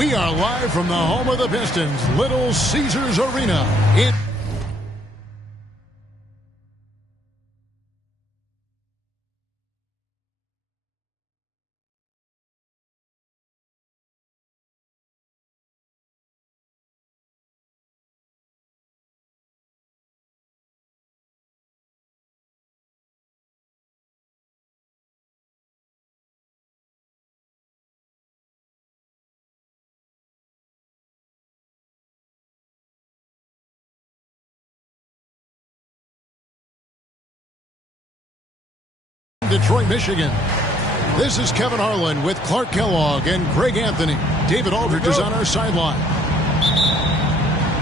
We are live from the home of the Pistons, Little Caesars Arena. Detroit, Michigan. This is Kevin Harlan with Clark Kellogg and Greg Anthony. David Aldridge is on our sideline.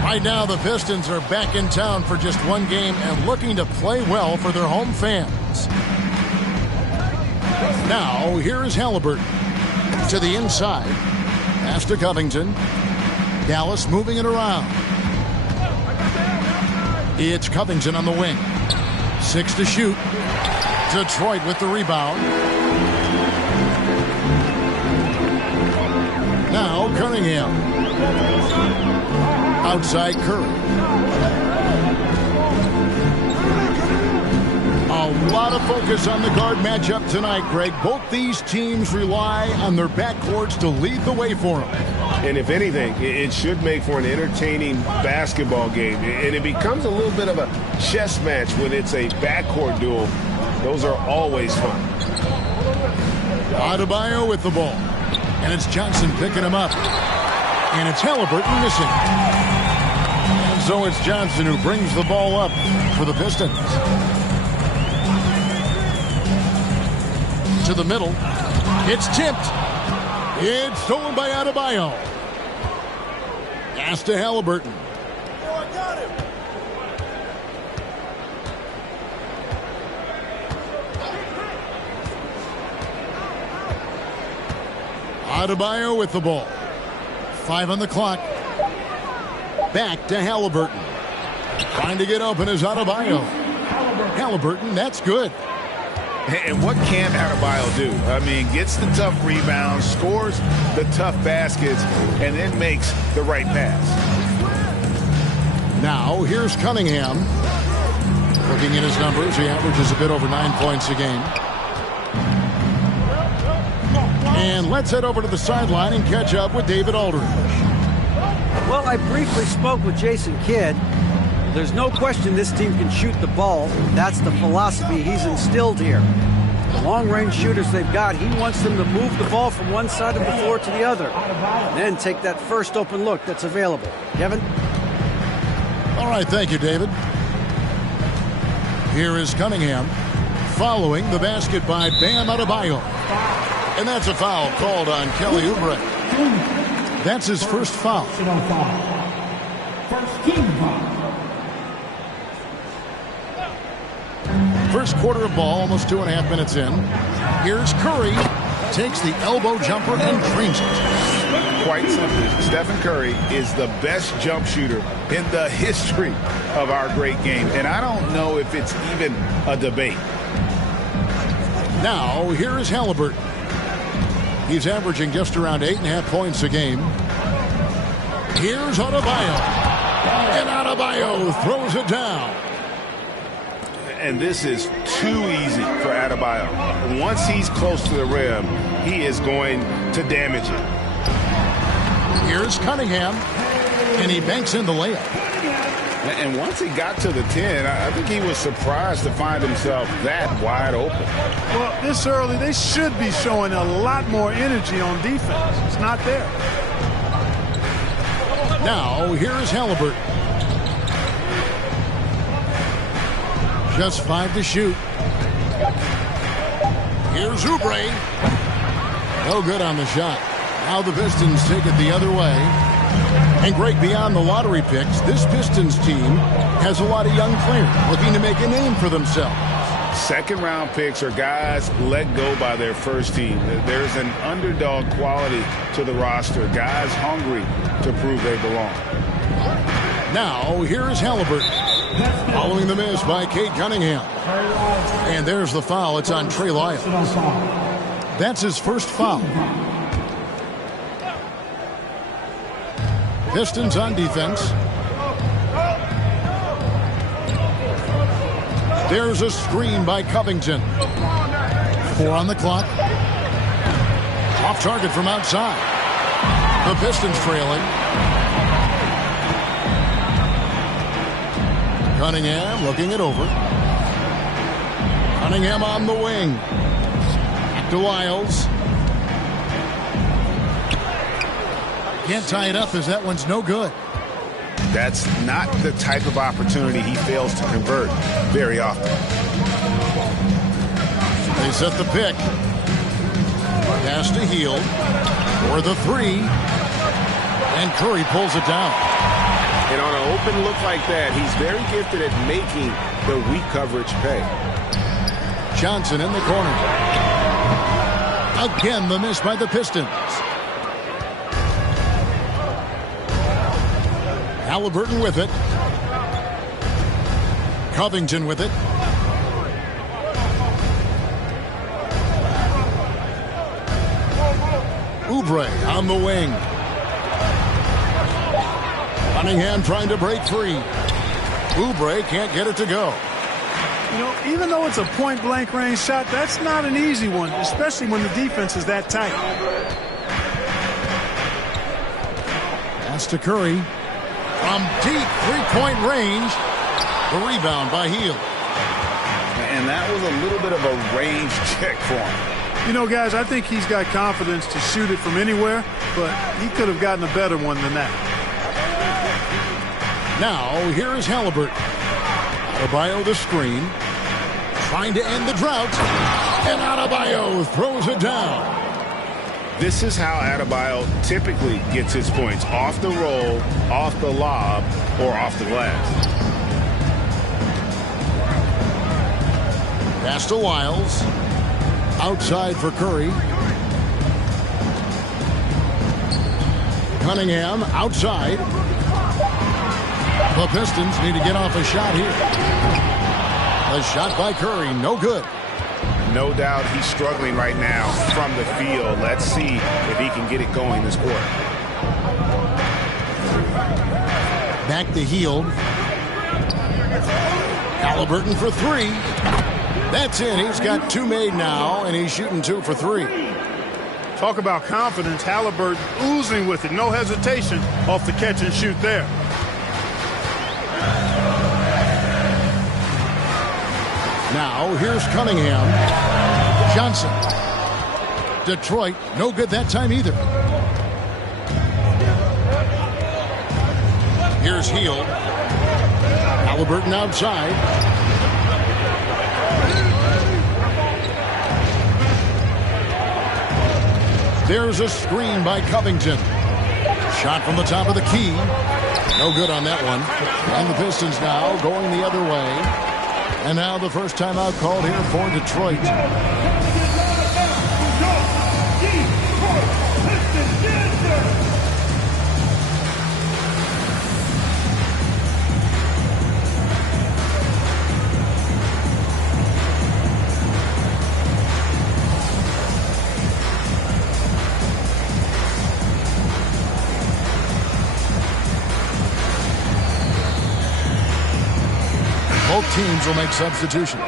Right now, the Pistons are back in town for just one game and looking to play well for their home fans. Now, here is Halliburton to the inside. Pass to Covington. Dallas moving it around. It's Covington on the wing. 6 to shoot. Detroit with the rebound. Now Cunningham. Outside Curry. A lot of focus on the guard matchup tonight, Greg. Both these teams rely on their backcourts to lead the way for them. And if anything, it should make for an entertaining basketball game. And it becomes a little bit of a chess match when it's a backcourt duel. Those are always fun. Adebayo with the ball. And it's Johnson picking him up. And it's Halliburton missing. And so it's Johnson who brings the ball up for the Pistons. To the middle. It's tipped. It's stolen by Adebayo. Pass to Halliburton. Adebayo with the ball. 5 on the clock. Back to Halliburton. Trying to get open is Adebayo. Halliburton, that's good. And what can Aprile do? I mean, gets the tough rebounds, scores the tough baskets, and then makes the right pass. Now, here's Cunningham. Looking at his numbers, he averages a bit over 9 points a game. And let's head over to the sideline and catch up with David Aldridge. Well, I briefly spoke with Jason Kidd. There's no question this team can shoot the ball. That's the philosophy he's instilled here. The long-range shooters they've got, he wants them to move the ball from one side of the floor to the other. And then take that first open look that's available. Kevin? All right, thank you, David. Here is Cunningham following the basket by Bam Adebayo. And that's a foul called on Kelly Oubre. That's his first foul. First team foul. First quarter of ball, almost 2.5 minutes in. Here's Curry. Takes the elbow jumper and drains it. Quite simply, Stephen Curry is the best jump shooter in the history of our great game. And I don't know if it's even a debate. Now, here is Halliburton. He's averaging just around 8.5 points a game. Here's Adebayo. And Adebayo throws it down. And this is too easy for Adebayo. Once he's close to the rim, he is going to damage it. Here's Cunningham. And he banks in the layup. And once he got to the 10, I think he was surprised to find himself that wide open. Well, this early, they should be showing a lot more energy on defense. It's not there. Now, here's Halliburton. Just 5 to shoot. Here's Oubre. No good on the shot. Now the Pistons take it the other way. And Greg, beyond the lottery picks, this Pistons team has a lot of young players looking to make a name for themselves. Second-round picks are guys let go by their first team. There's an underdog quality to the roster. Guys hungry to prove they belong. Now, here's Halliburton. Following the miss by Cade Cunningham. And there's the foul. It's on Trey Lyles. Pistons on defense. There's a screen by Covington. 4 on the clock. Off target from outside. The Pistons trailing. Cunningham looking it over. Cunningham on the wing. Back to Wiles. Can't tie it up as that one's no good. That's not the type of opportunity he fails to convert very often. They set the pick. Pass to Hield for the 3. And Curry pulls it down. And on an open look like that, he's very gifted at making the weak coverage pay. Johnson in the corner. Again, the miss by the Pistons. Halliburton with it. Covington with it. Oubre on the wing. Cunningham trying to break free. Oubre can't get it to go. You know, even though it's a point-blank range shot, that's not an easy one, especially when the defense is that tight. Pass to Curry. From deep three-point range, the rebound by Hield. And that was a little bit of a range check for him. You know, guys, I think he's got confidence to shoot it from anywhere, but he could have gotten a better one than that. Now, here is Halliburton. Adebayo the screen. Trying to end the drought. And Adebayo throws it down. This is how Adebayo typically gets his points. Off the roll, off the lob, or off the glass. Pass to Wiles. Outside for Curry. Cunningham outside. The Pistons need to get off a shot here. A shot by Curry, no good. No doubt he's struggling right now from the field. Let's see if he can get it going this quarter. Back to Hield. Halliburton for 3. That's in. He's got 2 made now, and he's shooting 2 for 3. Talk about confidence. Halliburton oozing with it. No hesitation off the catch and shoot there. Now, here's Cunningham. Johnson. Detroit, no good that time either. Here's Hield. Halliburton outside. There's a screen by Covington. Shot from the top of the key. No good on that one. And the Pistons now going the other way. And now the first timeout called here for Detroit. Both teams will make substitutions.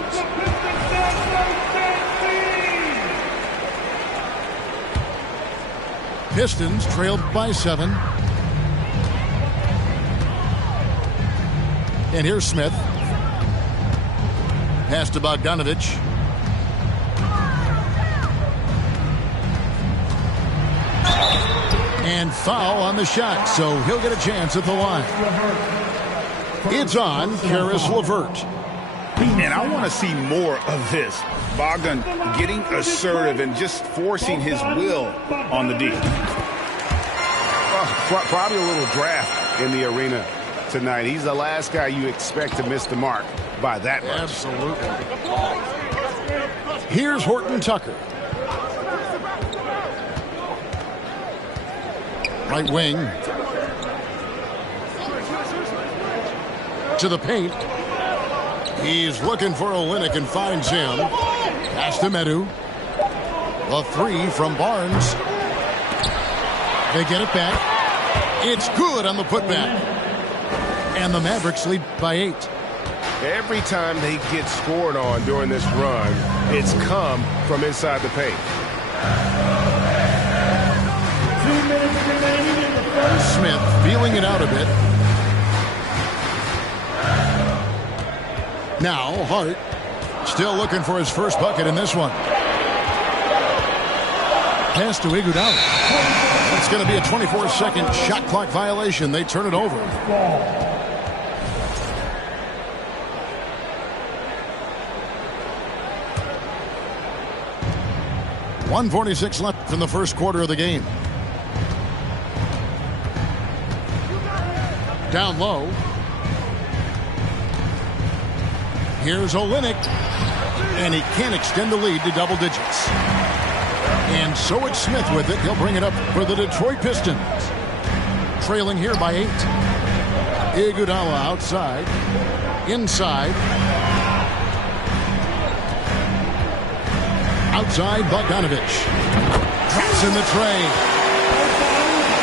Pistons trailed by 7. And here's Smith. Pass to Bogdanovich. And foul on the shot, so he'll get a chance at the line. It's on Karis LeVert. And I want to see more of this. Bogdan getting assertive and just forcing his will on the D. Probably a little draft in the arena tonight. He's the last guy you expect to miss the mark by that much. Absolutely. Here's Horton Tucker. Right wing. To the paint. He's looking for Olynyk and finds him. Pass to Medu. The 3 from Barnes. They get it back. It's good on the putback. And the Mavericks lead by 8. Every time they get scored on during this run, it's come from inside the paint. 2 minutes remaining in the first. Smith feeling it out a bit. Now Hart still looking for his first bucket in this one. Pass to Iguodala. It's going to be a 24-second shot clock violation. They turn it over. 1:46 left in the first quarter of the game. Down low. Here's Olynyk. And he can't extend the lead to double digits. And so it's Smith with it. He'll bring it up for the Detroit Pistons. Trailing here by 8. Iguodala outside. Inside. Outside, Bogdanovich. Drops in the tray.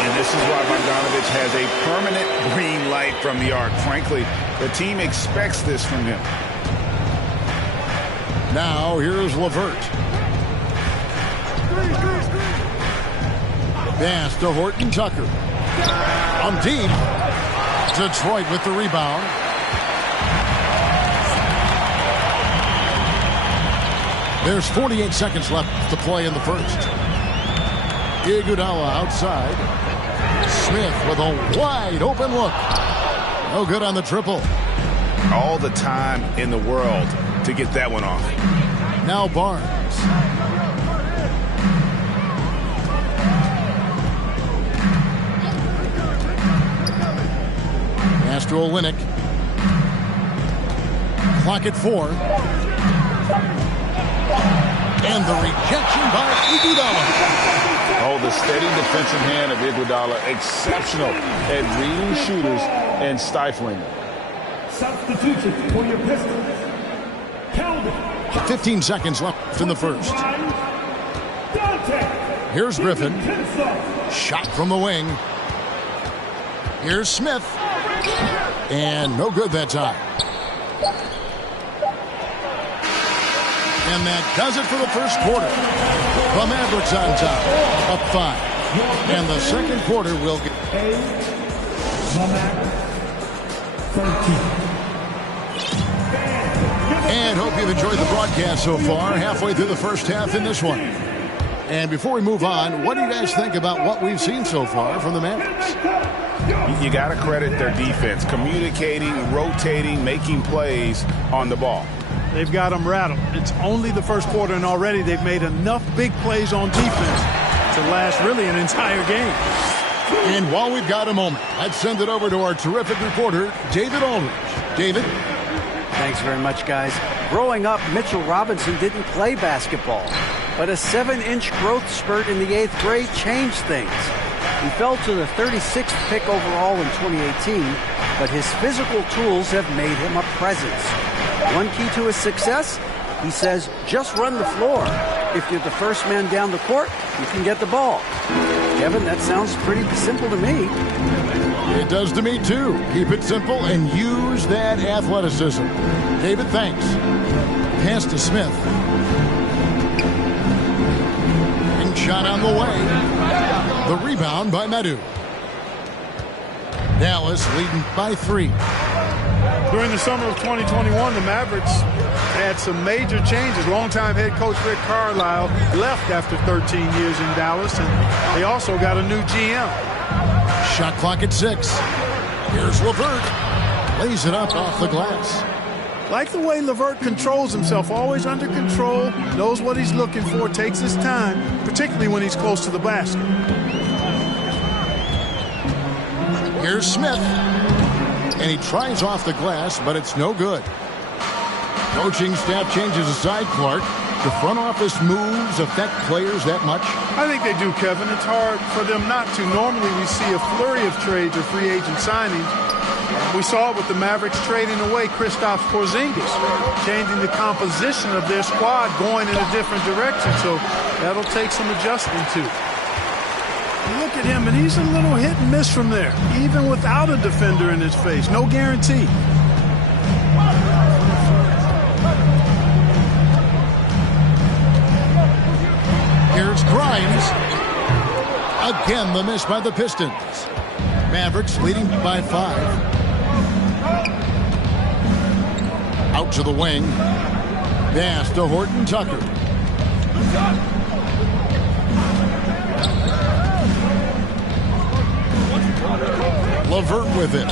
And this is why Bogdanovich has a permanent green light from the arc. Frankly, the team expects this from him. Now, here's LeVert. Pass to Horton Tucker. On deep. Detroit with the rebound. There's 48 seconds left to play in the first. Iguodala outside. Smith with a wide open look. No good on the triple. All the time in the world to get that one off. Now Barnes. Pass to Olynyk. Clock at 4. And the rejection by Iguodala. Oh, the steady defensive hand of Iguodala. Exceptional at reading shooters and stifling them. Substitution for your Pistons. 15 seconds left in the first. Here's Griffin. Shot from the wing. Here's Smith. And no good that time. And that does it for the first quarter. The Mavericks on top, up 5. And the second quarter will get... The Mavericks, 13. And hope you've enjoyed the broadcast so far. Halfway through the first half in this one. And before we move on, what do you guys think about what we've seen so far from the Mavericks? You got to credit their defense. Communicating, rotating, making plays on the ball. They've got them rattled. It's only the first quarter, and already they've made enough big plays on defense to last really an entire game. And while we've got a moment, let's send it over to our terrific reporter, David Aldridge. David? Thanks very much, guys. Growing up, Mitchell Robinson didn't play basketball, but a 7-inch growth spurt in the 8th grade changed things. He fell to the 36th pick overall in 2018, but his physical tools have made him a presence. One key to his success, he says, just run the floor. If you're the first man down the court, you can get the ball. Kevin, that sounds pretty simple to me. It does to me, too. Keep it simple and use that athleticism. David, thanks. Pass to Smith. And shot on the way. The rebound by Medu. Dallas leading by 3. During the summer of 2021, the Mavericks had some major changes. Longtime head coach Rick Carlisle left after 13 years in Dallas, and they also got a new GM. Shot clock at 6. Here's LeVert. Lays it up off the glass. Like the way LeVert controls himself, always under control, knows what he's looking for, takes his time, particularly when he's close to the basket. Here's Smith. And he tries off the glass, but it's no good. Coaching staff changes aside, Clark. Do front office moves affect players that much? I think they do, Kevin. It's hard for them not to. Normally we see a flurry of trades or free agent signings. We saw it with the Mavericks trading away Kristaps Porzingis, changing the composition of their squad, going in a different direction. So that'll take some adjusting to. Look at him, and he's a little hit and miss from there, even without a defender in his face. No guarantee. Here's Grimes. Again, the miss by the Pistons. Mavericks leading by 5. Out to the wing. Pass to Horton Tucker. LeVert with it.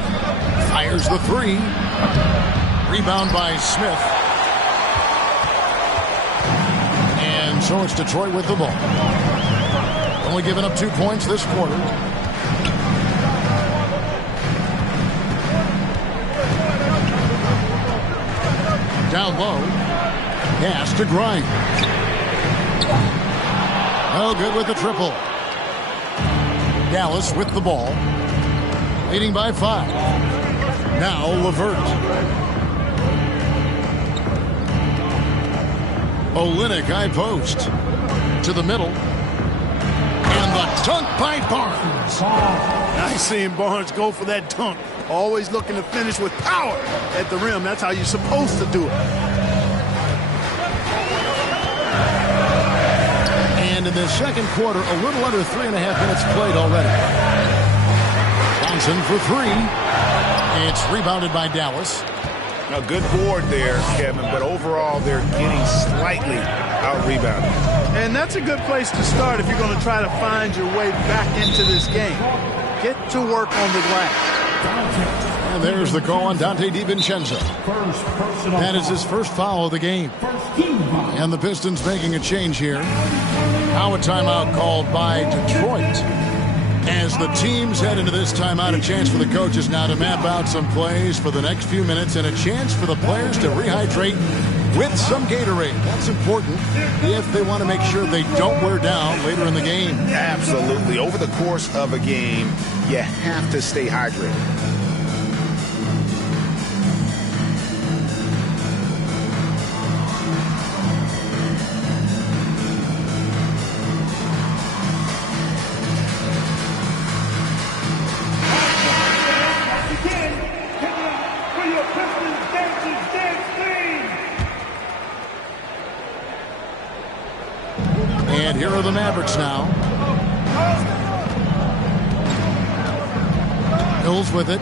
Fires the 3. Rebound by Smith. And so it's Detroit with the ball. Only giving up 2 points this quarter. Down low. Pass to Grimes. Oh, good with the triple. Dallas with the ball. Leading by 5. Now LeVert. Olynyk high post. To the middle. And the dunk by Barnes. Nice seeing Barnes go for that dunk. Always looking to finish with power at the rim. That's how you're supposed to do it. And in the second quarter, a little under 3.5 minutes played already. Johnson for 3. It's rebounded by Dallas. A good board there, Kevin, but overall they're getting slightly out-rebounded. And that's a good place to start if you're going to try to find your way back into this game. Get to work on the glass. And there's the call on Dante DiVincenzo. That is his first foul of the game. And the Pistons making a change here. Now a timeout called by Detroit. As the teams head into this timeout, a chance for the coaches now to map out some plays for the next few minutes and a chance for the players to rehydrate with some Gatorade. That's important if they want to make sure they don't wear down later in the game. Absolutely. Over the course of a game, you have to stay hydrated. And here are the Mavericks now. Mills with it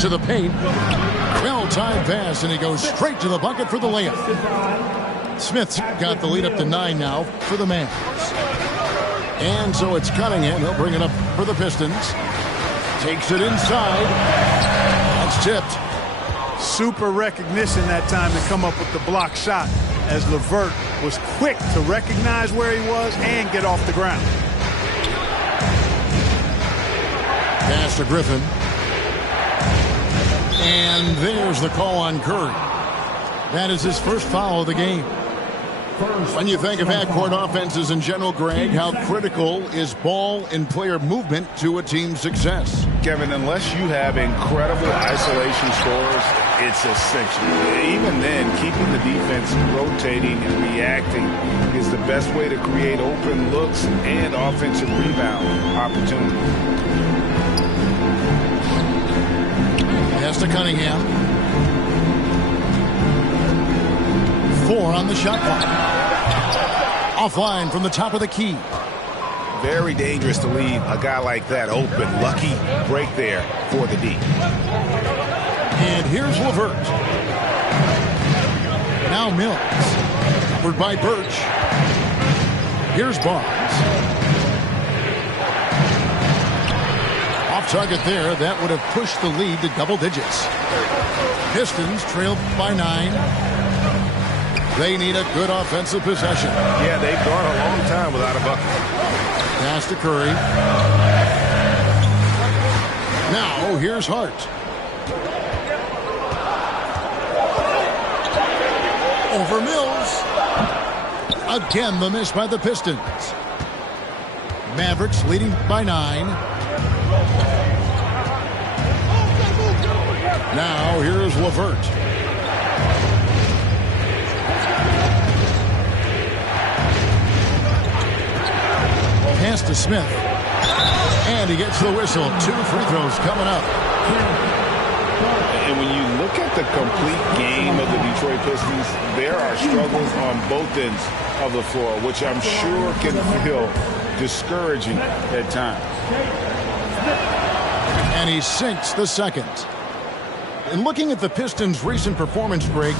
to the paint. Well-timed pass, and he goes straight to the bucket for the layup. Smith's got the lead up to 9 now for the Mavs. And so it's Cunningham. He'll bring it up for the Pistons. Takes it inside. That's tipped. Super recognition that time to come up with the block shot, as LeVert was quick to recognize where he was and get off the ground. Pass to Griffin. And there's the call on Curry. That is his first foul of the game. When you think of half-court offenses in general, Greg, how critical is ball and player movement to a team's success? Kevin, unless you have incredible isolation scores, it's essential. Even then, keeping the defense rotating and reacting is the best way to create open looks and offensive rebound opportunities. Pass to Cunningham. 4 on the shot clock. Offline from the top of the key. Very dangerous to leave a guy like that open. Lucky break there for the D. And here's LeVert. Now Mills. Covered by Birch. Here's Barnes. Off target there. That would have pushed the lead to double digits. Pistons trailed by 9. They need a good offensive possession. Yeah, they've gone a long time without a bucket. Pass to Curry. Now, here's Hart. Over Mills. Again, the miss by the Pistons. Mavericks leading by 9. Now, here's LeVert. Pass to Smith. And he gets the whistle. 2 free throws coming up. And when you look at the complete game of the Detroit Pistons, there are struggles on both ends of the floor, which I'm sure can feel discouraging at times. And he sinks the second. And looking at the Pistons' recent performance, Greg,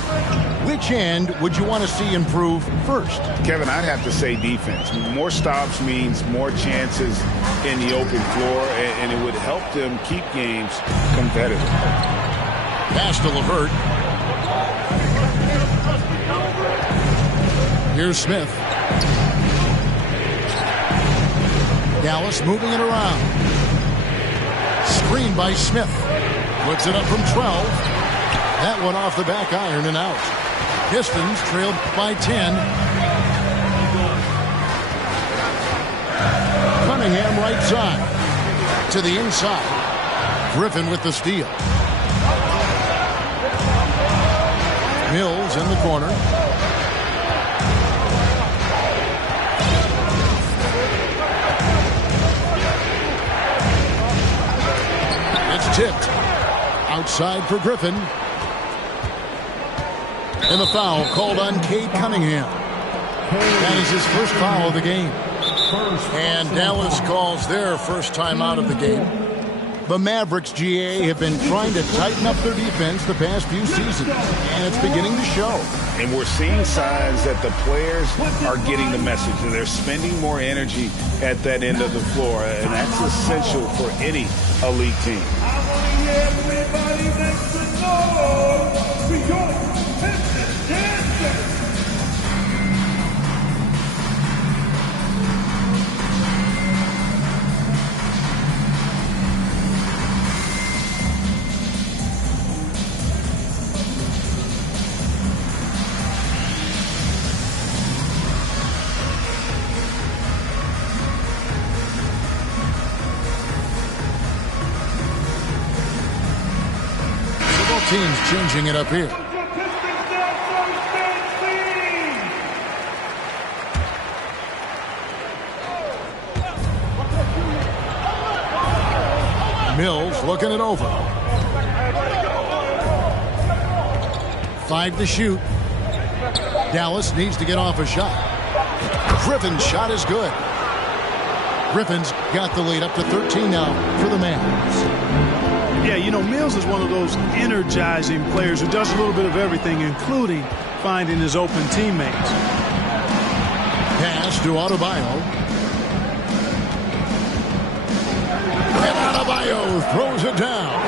which end would you want to see improve first? Kevin, I'd have to say defense. More stops means more chances in the open floor, and it would help them keep games competitive. Pass to LeVert. Here's Smith. Dallas moving it around. Screen by Smith. Puts it up from 12. That one off the back iron and out. Pistons trailed by 10. Cunningham right side. To the inside. Griffin with the steal. Mills in the corner. It's tipped. Outside for Griffin. And the foul called on Cade Cunningham. That is his first foul of the game. And Dallas calls their first time out of the game. The Mavericks, GA, have been trying to tighten up their defense the past few seasons, and it's beginning to show. And we're seeing signs that the players are getting the message, and they're spending more energy at that end of the floor, and that's essential for any elite team. Everybody makes some noise for your Pistons dancers. Teams changing it up here. Mills looking it over. 5 to shoot. Dallas needs to get off a shot. Griffin's shot is good. Griffin's got the lead up to 13 now for the Mavericks. Yeah, you know, Mills is one of those energizing players who does a little bit of everything, including finding his open teammates. Pass to Adebayo. And Adebayo throws it down.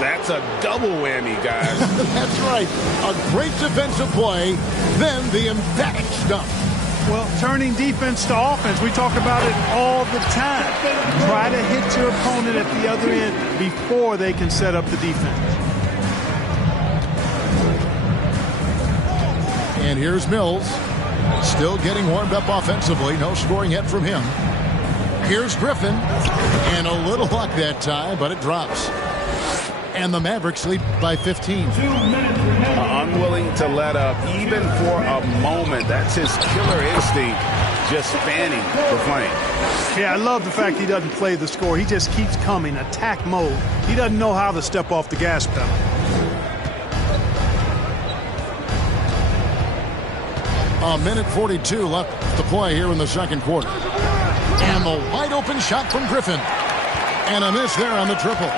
That's a double whammy, guys. That's right. A great defensive play, then the emphatic stuff. Well, turning defense to offense, we talk about it all the time. Try to hit your opponent at the other end before they can set up the defense. And here's Mills. Still getting warmed up offensively. No scoring yet from him. Here's Griffin. And a little luck that time, but it drops. And the Mavericks lead by 15. Unwilling to let up even for a moment. That's his killer instinct, just fanning the flame. Yeah, I love the fact he doesn't play the score. He just keeps coming, attack mode. He doesn't know how to step off the gas pedal. A minute 42 left to play here in the second quarter. And the wide open shot from Griffin. And a miss there on the triple.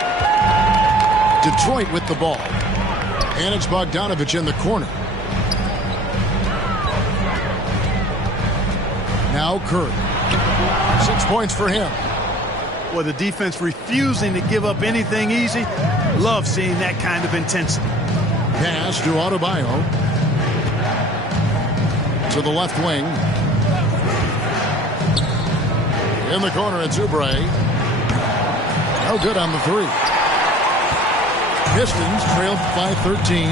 Detroit with the ball. And it's Bogdanovich in the corner. Now Curry. 6 points for him. Well, the defense refusing to give up anything easy. Love seeing that kind of intensity. Pass to Adebayo. To the left wing. In the corner, it's Oubre. No good on the three. Pistons trailed by 13.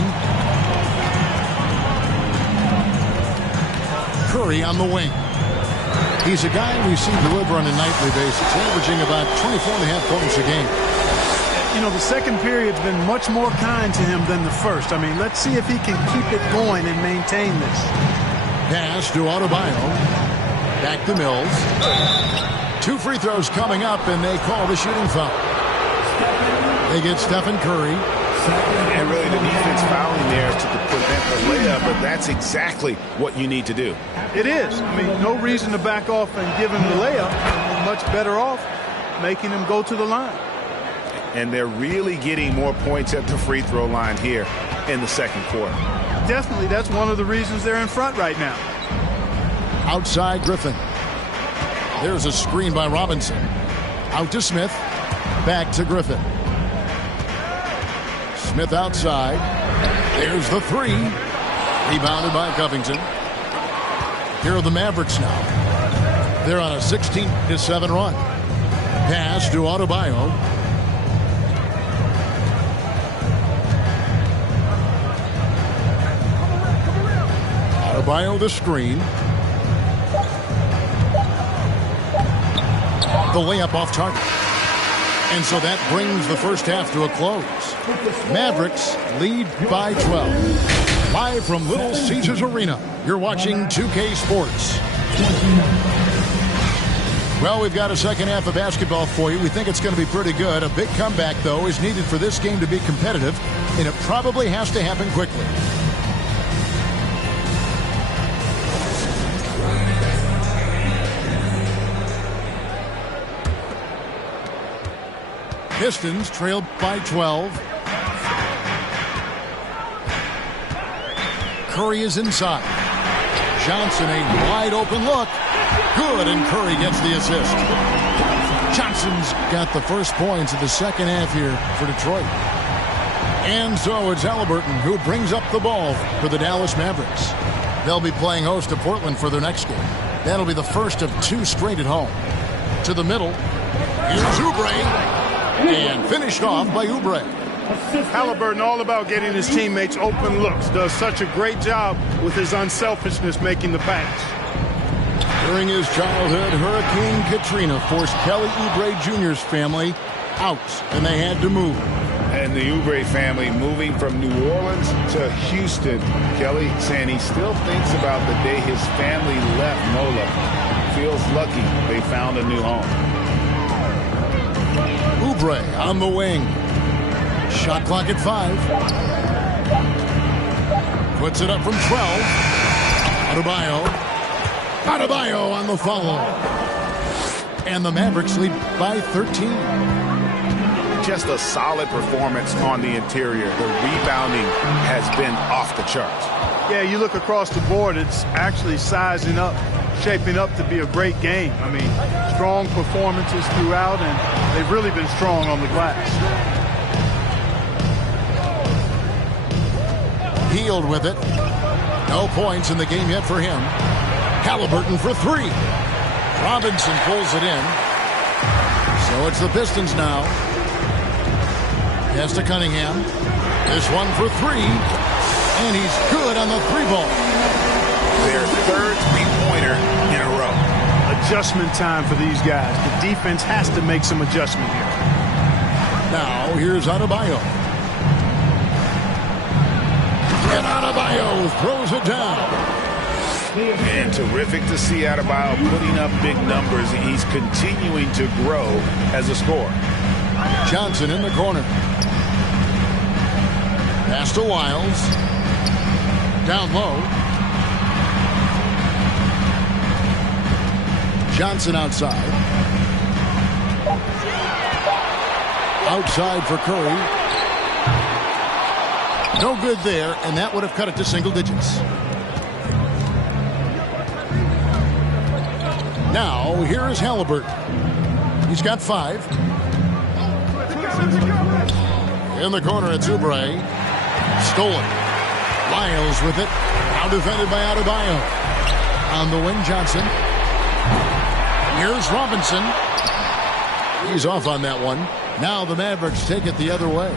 Curry on the wing. He's a guy we see deliver on a nightly basis, averaging about 24.5 points a game. You know, the second period's been much more kind to him than the first. I mean, let's see if he can keep it going and maintain this. Pass to Adebayo. Back to Mills. 2 free throws coming up, and they call the shooting foul. They get Stephen Curry. And really the defense fouling there to prevent the layup, but that's exactly what you need to do. It is. I mean, no reason to back off and give him the layup. You're much better off making him go to the line. And they're really getting more points at the free throw line here in the second quarter. Definitely, that's one of the reasons they're in front right now. Outside Griffin. There's a screen by Robinson. Out to Smith. Back to Griffin. Smith outside. There's the 3. Rebounded by Covington. Here are the Mavericks now. They're on a 16-7 run. Pass to Adebayo. Adebayo the screen. The layup off target. And so that brings the first half to a close. Mavericks lead by 12. Live from Little Caesars Arena, you're watching 2K Sports. Well, we've got a second half of basketball for you. We think it's going to be pretty good. A big comeback, though, is needed for this game to be competitive, and it probably has to happen quickly. Pistons trailed by 12. Curry is inside. Johnson, a wide open look. Good, and Curry gets the assist. Johnson's got the first points of the second half here for Detroit. And so it's Halliburton who brings up the ball for the Dallas Mavericks. They'll be playing host to Portland for their next game. That'll be the first of 2 straight at home. To the middle. Here's Oubre. And finished off by Oubre. Halliburton all about getting his teammates open looks. Does such a great job with his unselfishness making the pass. During his childhood, Hurricane Katrina forced Kelly Oubre Jr.'s family out, and they had to move. And the Oubre family moving from New Orleans to Houston. Kelly saying he still thinks about the day his family left NOLA. Feels lucky they found a new home. Oubre on the wing. Shot clock at 5. Puts it up from 12. Adebayo on the follow. And the Mavericks lead by 13. Just a solid performance on the interior. The rebounding has been off the charts. Yeah, you look across the board, it's actually sizing up, shaping up to be a great game. I mean, strong performances throughout, and they've really been strong on the glass. Healed with it. No points in the game yet for him. Halliburton for 3. Robinson pulls it in. So it's the Pistons now. Pass to Cunningham. This one for 3. And he's good on the 3-ball. Their third three-pointer in a row. Adjustment time for these guys. The defense has to make some adjustment here. Now here's Adebayo. And Adebayo throws it down. And terrific to see Adebayo putting up big numbers. He's continuing to grow as a scorer. Johnson in the corner. Pass to Wiles. Down low. Johnson outside. Outside for Curry. No good there, and that would have cut it to single digits. Now, here is Halliburton. He's got 5. In the corner, it's Oubre. Stolen. Wiles with it. Now defended by Adebayo. On the wing, Johnson. Here's Robinson. He's off on that one. Now the Mavericks take it the other way.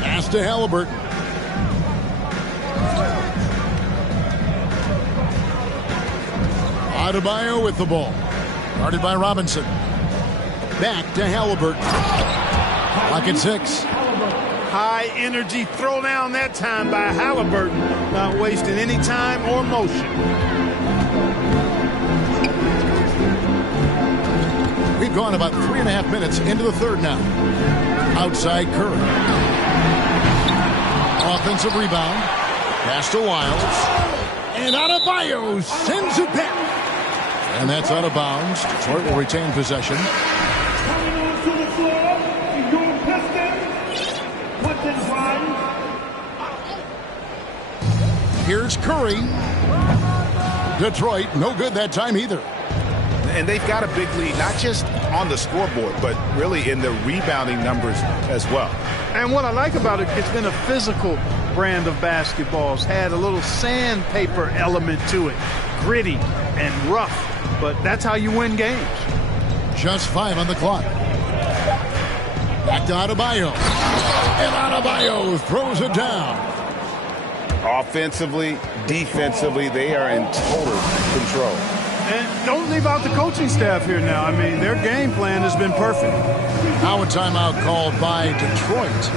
Pass to Halliburton. Adebayo with the ball. Guarded by Robinson. Back to Halliburton. Clock at 6. High energy throw down that time by Halliburton. Not wasting any time or motion. gone about 3.5 minutes into the third now. Outside Curry. Offensive rebound. Pass to Wiles. And Adebayo sends it back. And that's out of bounds. Detroit will retain possession. Coming onto the floor, your Pistons. Put one. Here's Curry. Detroit, no good that time either. And they've got a big lead, not just on the scoreboard, but really in the rebounding numbers as well. And what I like about it, it's been a physical brand of basketball. It's had a little sandpaper element to it. Gritty and rough, but that's how you win games. Just 5 on the clock. Back to Adebayo. And Adebayo throws it down. Offensively, defensively, they are in total control. And don't leave out the coaching staff here now. I mean, their game plan has been perfect. Now a timeout called by Detroit.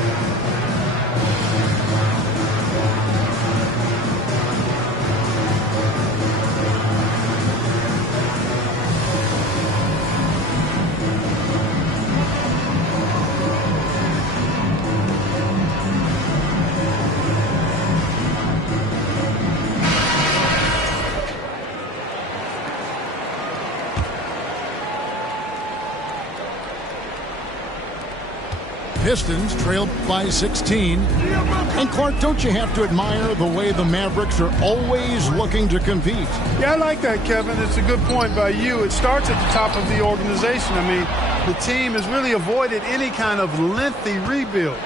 Pistons trailed by 16. And Clark, don't you have to admire the way the Mavericks are always looking to compete? Yeah, I like that, Kevin. It's a good point by you. It starts at the top of the organization. I mean, the team has really avoided any kind of lengthy rebuild.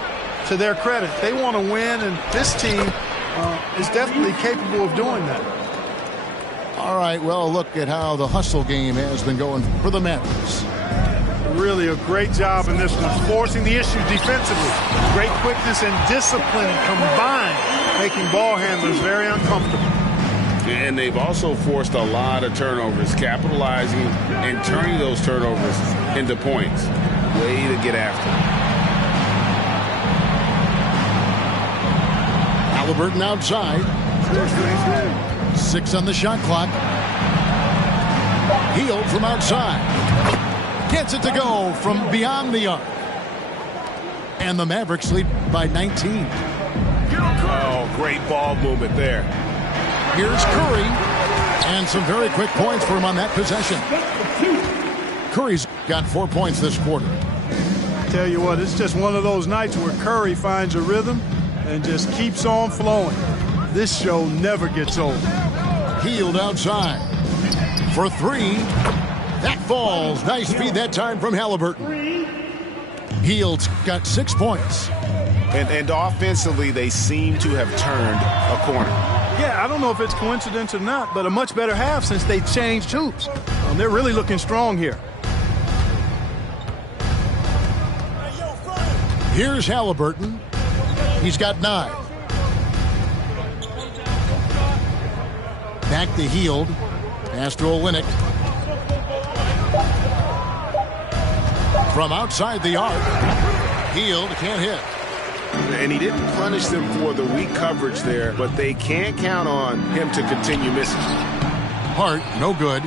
To their credit, they want to win, and this team is definitely capable of doing that. All right, well, look at how the hustle game has been going for the Mavericks. Really a great job in this one, forcing the issue defensively. Great quickness and discipline combined, making ball handlers very uncomfortable. And they've also forced a lot of turnovers, capitalizing and turning those turnovers into points. Way to get after it. Halliburton outside. 6 on the shot clock. Hield from outside. Gets it to go from beyond the arc. And the Mavericks lead by 19. Oh, great ball movement there. Here's Curry. And some very quick points for him on that possession. Curry's got 4 points this quarter. Tell you what, it's just one of those nights where Curry finds a rhythm and just keeps on flowing. This show never gets old. Hield outside. For 3. That falls. Nice feed that time from Halliburton. Hield's got 6 points. And offensively, they seem to have turned a corner. Yeah, I don't know if it's coincidence or not, but a much better half since they changed hoops. They're really looking strong here. Here's Halliburton. He's got 9. Back to Hield. Pass to Olynyk. From outside the arc, Hield can't hit. And he didn't punish them for the weak coverage there, but they can't count on him to continue missing. Hart, no good.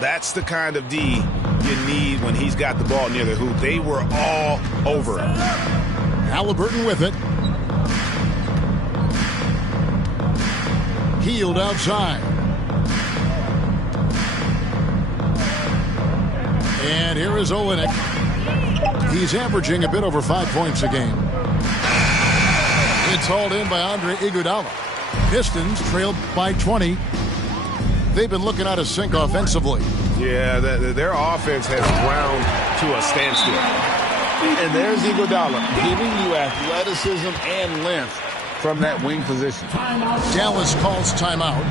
That's the kind of D you need when he's got the ball near the hoop. They were all over him. Halliburton with it. Hield outside. And here is Olynyk. He's averaging a bit over 5 points a game. It's hauled in by Andre Iguodala. Pistons trailed by 20. They've been looking out of sync offensively. Yeah, their offense has ground to a standstill. And there's Iguodala giving you athleticism and length from that wing position. Dallas calls timeout.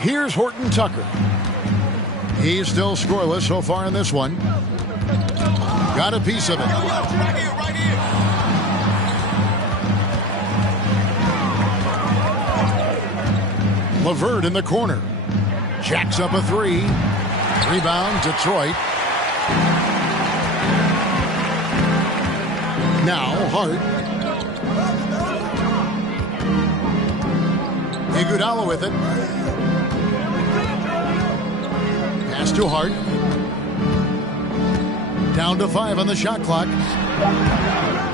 Here's Horton Tucker. He's still scoreless so far in this one. Got a piece of it. Right here. LeVert in the corner. Jacks up a 3. Rebound, Detroit. Now Hart. Iguodala with it. Pass to Hart. Down to 5 on the shot clock.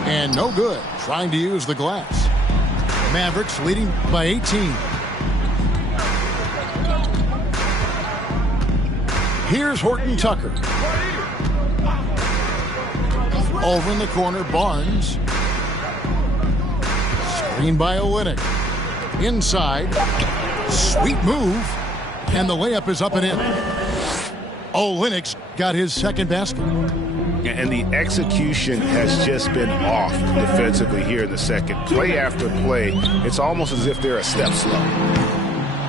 And no good. Trying to use the glass. Mavericks leading by 18. Here's Horton Tucker. Over in the corner, Barnes. Screen by Olynyk. Inside. Sweet move. And the layup is up and in. Olynyk's got his second basket. And the execution has just been off defensively here in the second. Play after play, it's almost as if they're a step slow.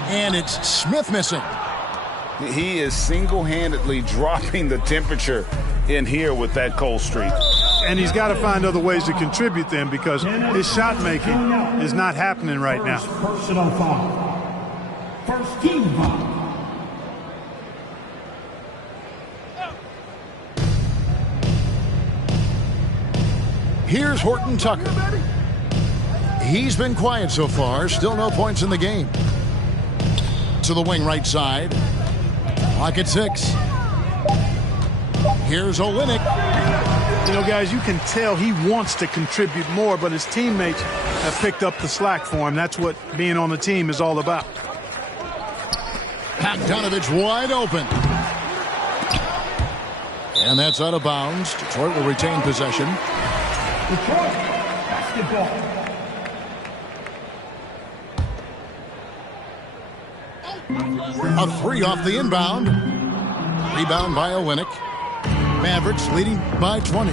And it's Smith missing. He is single-handedly dropping the temperature in here with that cold streak. And he's got to find other ways to contribute then, because his shot making is not happening right now. Personal foul. First team foul. Here's Horton Tucker. He's been quiet so far. Still no points in the game. To the wing right side. Clock at 6. Here's Olynyk. You know, guys, you can tell he wants to contribute more, but his teammates have picked up the slack for him. That's what being on the team is all about. Bogdanovich wide open. And that's out of bounds. Detroit will retain possession. Detroit basketball. A 3 off the inbound. Rebound by Olynyk. Mavericks leading by 20.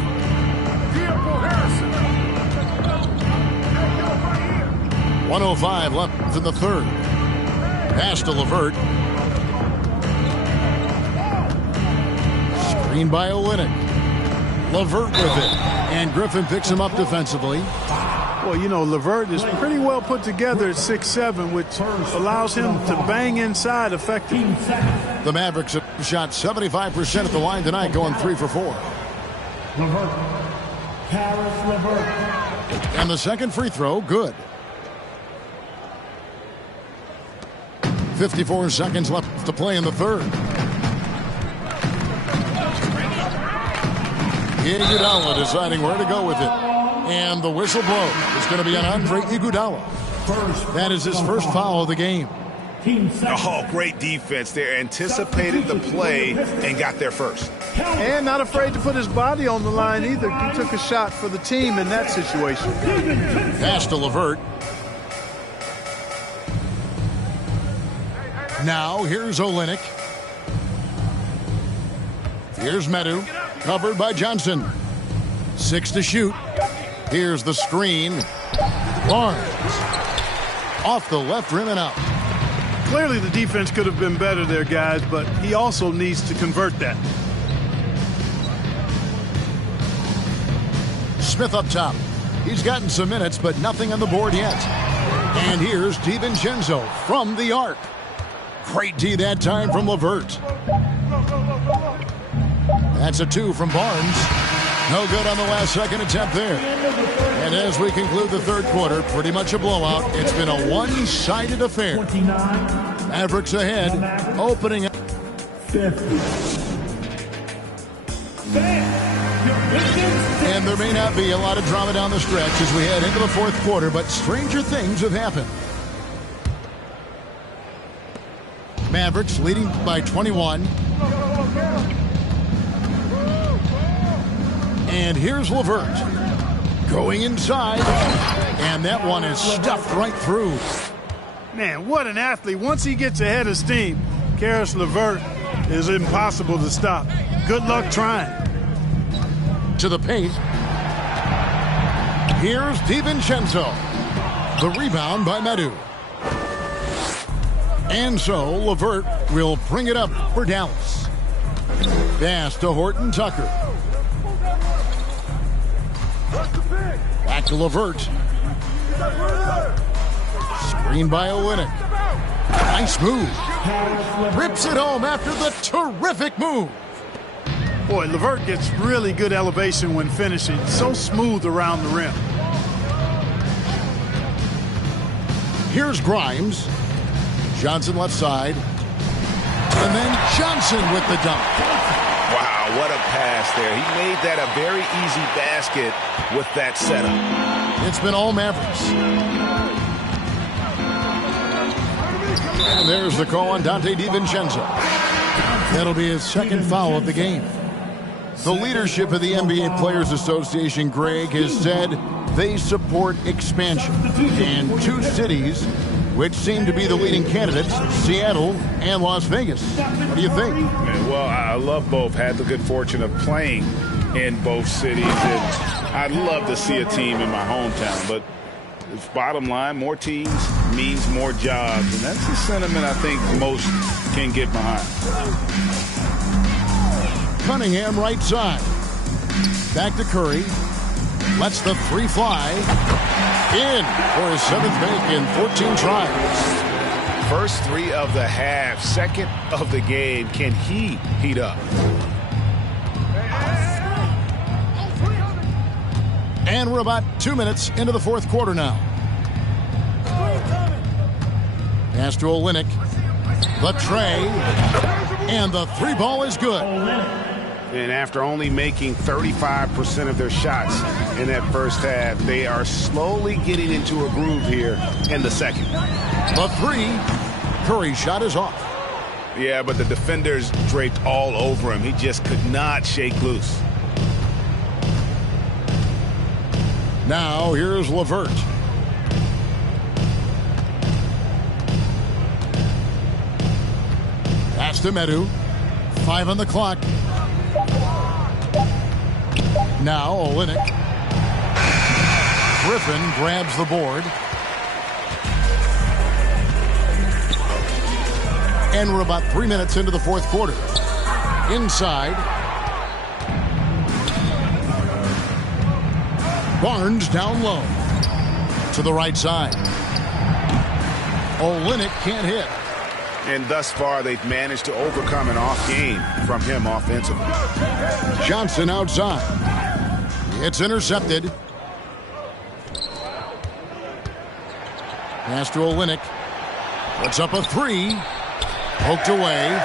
1:05 left in the third. Pass to LeVert. Screen by Olynyk. LeVert with it. And Griffin picks him up defensively. Well, you know, LeVert is pretty well put together at 6'7", which allows him to bang inside effectively. The Mavericks have shot 75% at the line tonight, going 3 for 4. LeVert. Harris LeVert. And the second free throw, good. 54 seconds left to play in the third. Iguodala deciding where to go with it. And the whistle blows. It's going to be on Andre Iguodala. That is his first foul of the game. Oh, great defense there. Anticipated the play and got there first. And not afraid to put his body on the line either. He took a shot for the team in that situation. Pass to LeVert. Now here's Olynyk. Here's Medu. Covered by Johnson. 6 to shoot. Here's the screen. Barnes. Off the left rim and out. Clearly the defense could have been better there, guys, but he also needs to convert that. Smith up top. He's gotten some minutes, but nothing on the board yet. And here's DiVincenzo from the arc. Great D that time from LeVert. That's a 2 from Barnes. No good on the last second attempt there. And as we conclude the third quarter, pretty much a blowout. It's been a one-sided affair. Mavericks ahead, opening up. 50. And there may not be a lot of drama down the stretch as we head into the fourth quarter, but stranger things have happened. Mavericks leading by 21. And here's LeVert going inside, and that one is stuffed right through. Man, what an athlete. Once he gets ahead of steam, Karis LeVert is impossible to stop. Good luck trying. To the paint. Here's DiVincenzo. The rebound by Medu. And so LeVert will bring it up for Dallas. Pass to Horton Tucker. Back to LeVert. Screen by Olynyk. Nice move. Rips it home after the terrific move. Boy, LeVert gets really good elevation when finishing. So smooth around the rim. Here's Grimes. Johnson left side. And then Johnson with the dunk. Wow, what a pass there. He made that a very easy basket with that setup. It's been all Mavericks. And there's the call on Dante DiVincenzo. That'll be his second foul of the game. The leadership of the NBA Players Association, Greg, has said they support expansion. And two cities which seem to be the leading candidates, Seattle and Las Vegas. What do you think? Well, I love both. Had the good fortune of playing in both cities. And I'd love to see a team in my hometown. But bottom line, more teams means more jobs. And that's the sentiment I think most can get behind. Cunningham right side. Back to Curry. Lets the three fly. In for his 7th make in 14 tries. First 3 of the half, 2nd of the game. Can he heat up? And we're about 2 minutes into the 4th quarter now. Pass to Olynyk. The tray. And the 3 ball is good. And after only making 35% of their shots in that first half, they are slowly getting into a groove here in the second. The 3. Curry's shot is off. Yeah, but the defenders draped all over him. He just could not shake loose. Now here's LeVert. Pass to Medu. 5 on the clock. Now Olynyk. Griffin grabs the board. And we're about 3 minutes into the 4th quarter. Inside. Barnes down low. To the right side. Olynyk can't hit. And thus far, they've managed to overcome an off game from him offensively. Johnson outside. It's intercepted. Pass to Olynyk. Puts up a 3. Poked away.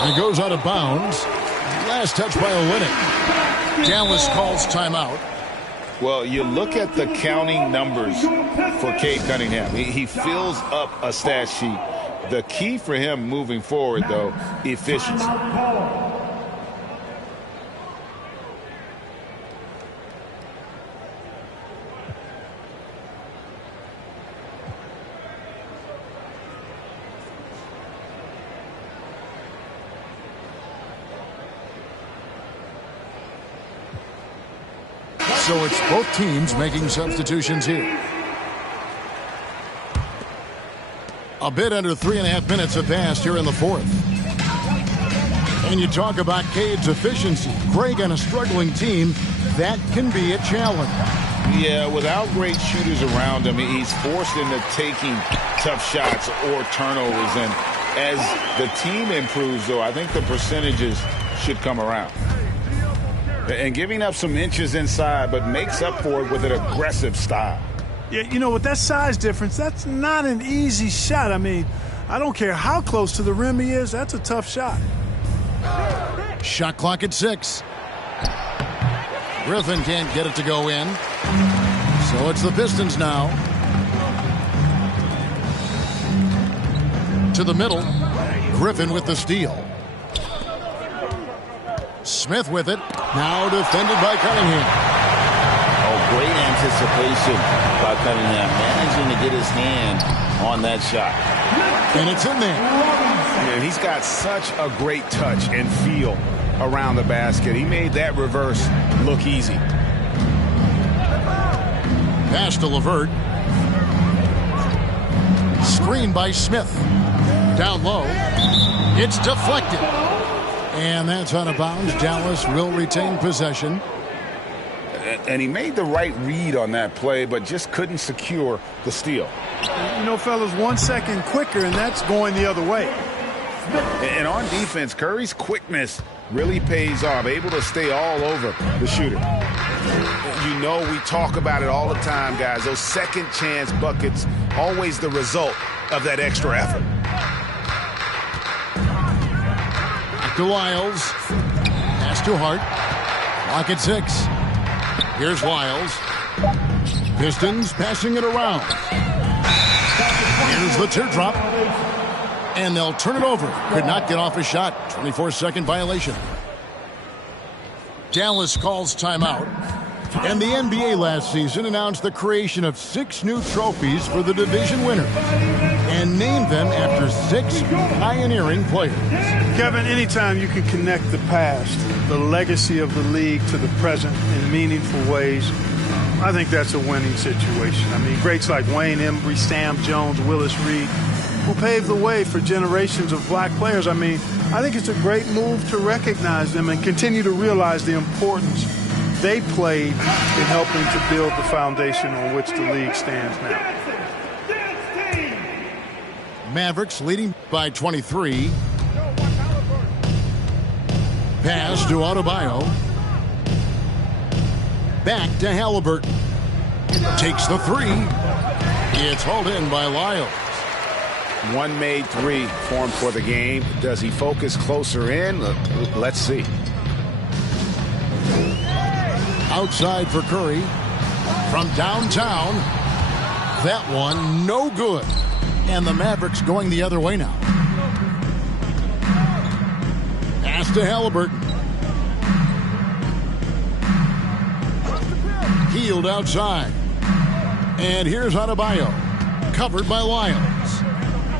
And it goes out of bounds. Last touch by Olynyk. Dallas calls timeout. Well, you look at the counting numbers for Cade Cunningham. He fills up a stat sheet. The key for him moving forward, though, efficiency. So it's both teams making substitutions here. A bit under 3.5 minutes have passed here in the 4th. And you talk about Cade's efficiency. Greg, on a struggling team, that can be a challenge. Yeah, without great shooters around him, he's forced into taking tough shots or turnovers. And as the team improves, though, I think the percentages should come around. And giving up some inches inside, but makes up for it with an aggressive style. Yeah, you know, with that size difference, that's not an easy shot. I mean, I don't care how close to the rim he is, that's a tough shot. Shot clock at 6. Griffin can't get it to go in. So it's the Pistons now. To the middle. Griffin with the steal. Smith with it. Now defended by Cunningham. Oh, great anticipation by Cunningham. Managing to get his hand on that shot. And it's in there. And he's got such a great touch and feel around the basket. He made that reverse look easy. Pass to LeVert. Screen by Smith. Down low. It's deflected. And that's out of bounds. Dallas will retain possession. And he made the right read on that play, but just couldn't secure the steal. You know, fellas, 1 second quicker, and that's going the other way. And on defense, Curry's quickness really pays off, able to stay all over the shooter. You know, we talk about it all the time, guys. Those second chance buckets, always the result of that extra effort. Back to Lyles. Pass to Hart. Clock at 6. Here's Lyles. Pistons passing it around. Here's the teardrop. And they'll turn it over. Could not get off a shot. 24-second violation. Dallas calls timeout. And the NBA last season announced the creation of 6 new trophies for the division winners and named them after 6 pioneering players. Kevin, anytime you can connect the past, the legacy of the league to the present in meaningful ways, I think that's a winning situation. I mean, greats like Wayne Embry, Sam Jones, Willis Reed, who paved the way for generations of black players. I mean, I think it's a great move to recognize them and continue to realize the importance they played in helping to build the foundation on which the league stands now. Mavericks leading by 23. Pass to Adebayo. Back to Halliburton. Takes the 3. It's hauled in by Lyles. One made 3 formed for the game. Does he focus closer in? Let's see. Outside for Curry. From downtown. That one no good. And the Mavericks going the other way now. Pass to Halliburton. Healed outside. And here's Adebayo. Covered by Lyles.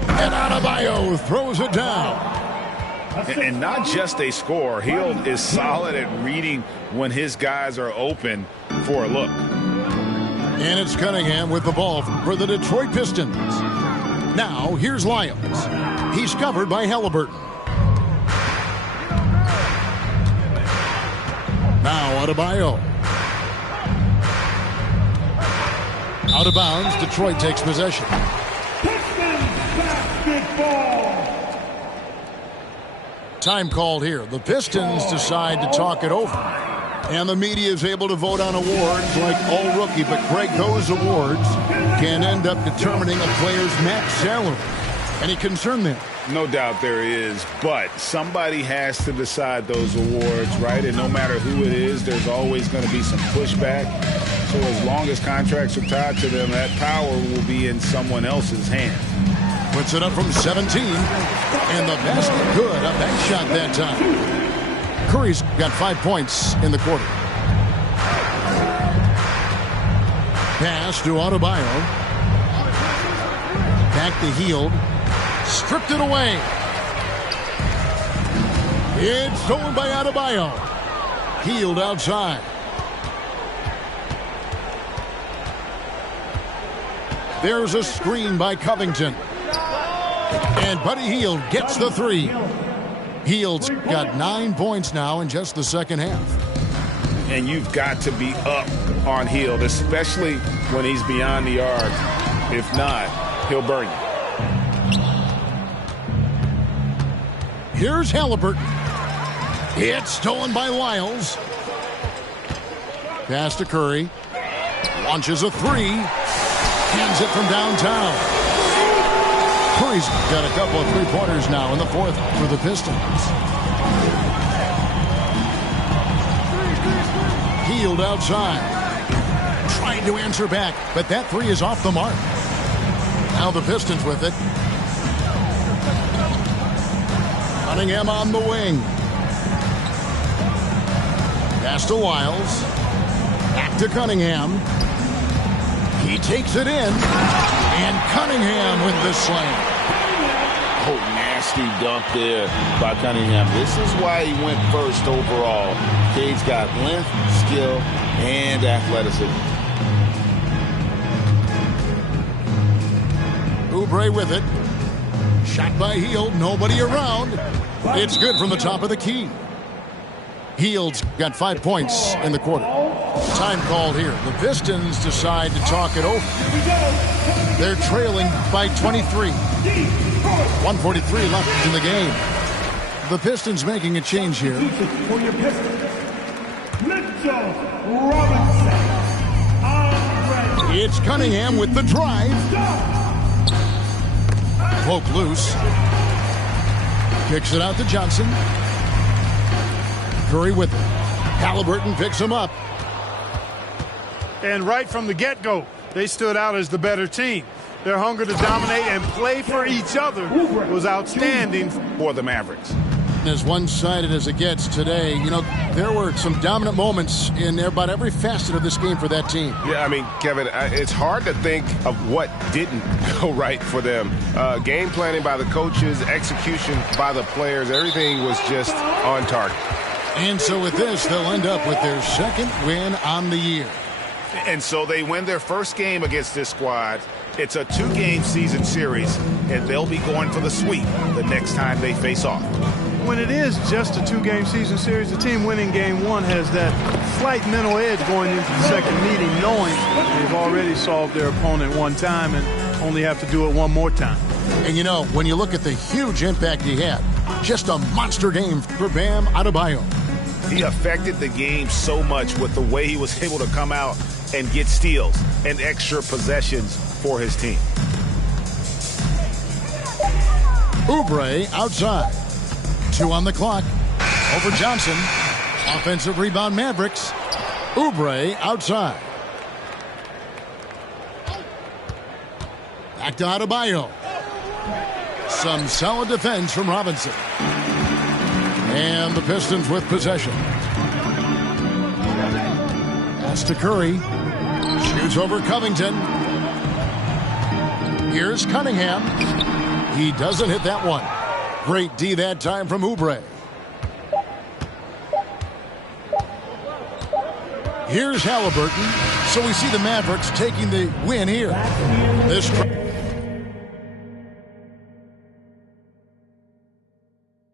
And Adebayo throws it down. And not just a scorer. Hield is solid at reading when his guys are open for a look. And it's Cunningham with the ball for the Detroit Pistons. Now, here's Lyles. He's covered by Halliburton. Now, Adebayo. Out of bounds, Detroit takes possession. Time called here. The Pistons decide to talk it over. And the media is able to vote on awards like all rookie. But, Greg, those awards can end up determining a player's max salary. Any concern there? No doubt there is. But somebody has to decide those awards, right? And no matter who it is, there's always going to be some pushback. So as long as contracts are tied to them, that power will be in someone else's hands. Puts it up from 17. And the basket good. A bank shot that time. Curry's got 5 points in the quarter. Pass to Adebayo. Back to Hield. Stripped it away. It's stolen by Adebayo. Hield outside. There's a screen by Covington. And Buddy Hield gets the 3. Hield's got 9 points now in just the second half. And you've got to be up on Hield, especially when he's beyond the arc. If not, he'll burn you. Here's Halliburton. It's stolen by Lyles. Pass to Curry. Launches a 3. Hands it from downtown. Curry's got a couple of three-pointers now in the fourth for the Pistons. Hield outside. Trying to answer back, but that 3 is off the mark. Now the Pistons with it. Cunningham on the wing. Pass to Lyles. Back to Cunningham. He takes it in. And Cunningham with the slam. Oh, nasty dunk there by Cunningham. This is why he went first overall. Cade's got length, skill, and athleticism. Oubre with it. Shot by Hield. Nobody around. It's good from the top of the key. Hield's got 5 points in the quarter. Time called here. The Pistons decide to talk it over. They're trailing by 23. 1:43 left in the game. The Pistons making a change here. For your Pistons, Mitchell Robinson. It's Cunningham with the drive. Poke loose. Kicks it out to Johnson. Curry with it. Halliburton picks him up. And right from the get-go, they stood out as the better team. Their hunger to dominate and play for each other was outstanding for the Mavericks. As one-sided as it gets today, you know, there were some dominant moments in about every facet of this game for that team. Yeah, I mean, Kevin, it's hard to think of what didn't go right for them. Game planning by the coaches, execution by the players, everything was just on target. And so with this, they'll end up with their second win on the year. And so they win their first game against this squad. It's a 2-game season series, and they'll be going for the sweep the next time they face off. When it is just a 2-game season series, the team winning game 1 has that slight mental edge going into the second meeting, knowing they've already solved their opponent one time and only have to do it one more time. And you know, when you look at the huge impact he had, just a monster game for Bam Adebayo. He affected the game so much with the way he was able to come out and get steals and extra possessions for his team. Oubre outside. 2 on the clock. Over Johnson. Offensive rebound Mavericks. Oubre outside. Back to Adebayo. Some solid defense from Robinson. And the Pistons with possession. Pass to Curry. Shoots over Covington. Here's Cunningham. He doesn't hit that one. Great D that time from Oubre. Here's Halliburton. So we see the Mavericks taking the win here. This